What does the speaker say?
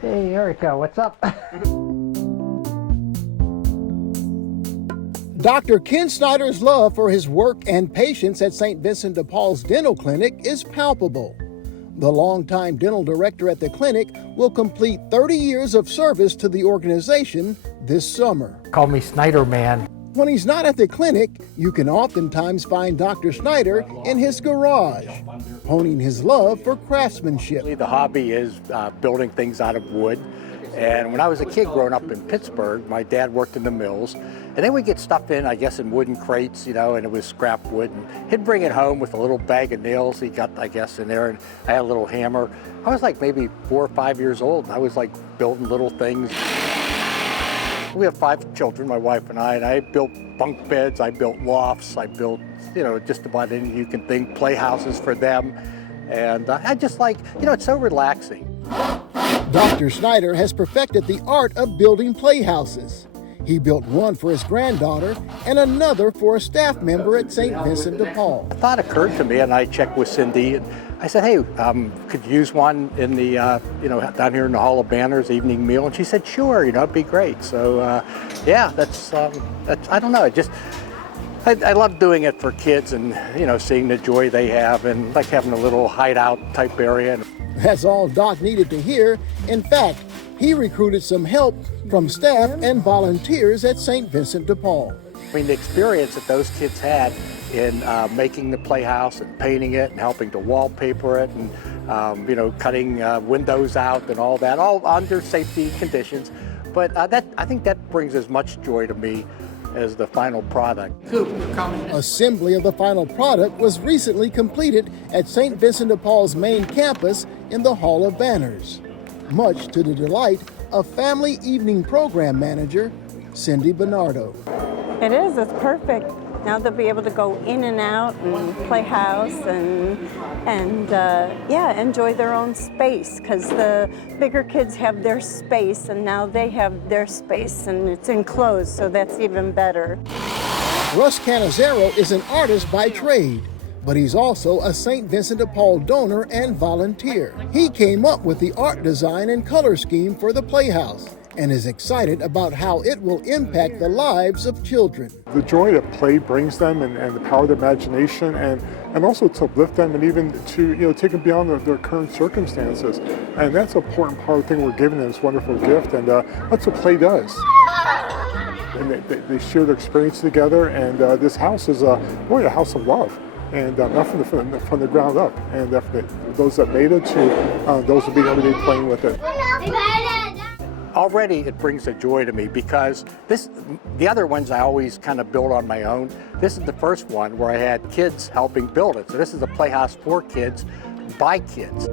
Hey, Erica, what's up? Dr. Ken Snyder's love for his work and patients at St. Vincent de Paul's Dental Clinic is palpable. The longtime dental director at the clinic will complete 30 years of service to the organization this summer. Call me Snyder Man. When he's not at the clinic, you can oftentimes find Dr. Snyder in his garage, honing his love for craftsmanship. The hobby is building things out of wood. And when I was a kid growing up in Pittsburgh, my dad worked in the mills. And then we'd get stuff in, I guess, in wooden crates, you know, and it was scrap wood. And he'd bring it home with a little bag of nails he got, I guess, in there. And I had a little hammer. I was like maybe 4 or 5 years old. And I was like building little things. We have 5 children, my wife and I built bunk beds, I built lofts, I built, you know, just about anything you can think, playhouses for them. And I just like, you know, it's so relaxing. Dr. Snyder has perfected the art of building playhouses. He built one for his granddaughter and another for a staff member at St. Vincent de Paul. A thought occurred to me, and I checked with Cindy, and I said, hey, could you use one in the, you know, down here in the Hall of Banners evening meal? And she said, sure, you know, it'd be great. So, yeah, that's, I don't know, I love doing it for kids and, you know, seeing the joy they have and like having a little hideout type area. That's all Doc needed to hear. In fact, he recruited some help from staff and volunteers at St. Vincent de Paul. I mean, the experience that those kids had in making the playhouse and painting it and helping to wallpaper it and, you know, cutting windows out and all that, all under safety conditions. But I think that brings as much joy to me as the final product. Assembly of the final product was recently completed at St. Vincent de Paul's main campus in the Hall of Banners, much to the delight of Family Evening Program Manager Cindy Bernardo. It is, it's perfect. Now they'll be able to go in and out and play house and yeah, enjoy their own space, because the bigger kids have their space and now they have their space and it's enclosed, so that's even better. Russ Canizero is an artist by trade, but he's also a St. Vincent de Paul donor and volunteer. He came up with the art design and color scheme for the Playhouse and is excited about how it will impact the lives of children. The joy that play brings them and the power of the imagination and also to uplift them and even to, you know, take them beyond their current circumstances. And that's an important part of the thing we're giving them, this wonderful gift, and that's what play does. And they share their experience together, and this house is really a house of love. And not from the ground up, and those that made it to those that being every day playing with it. Already it brings a joy to me because the other ones I always kind of build on my own. This is the first one where I had kids helping build it. So this is a playhouse for kids by kids.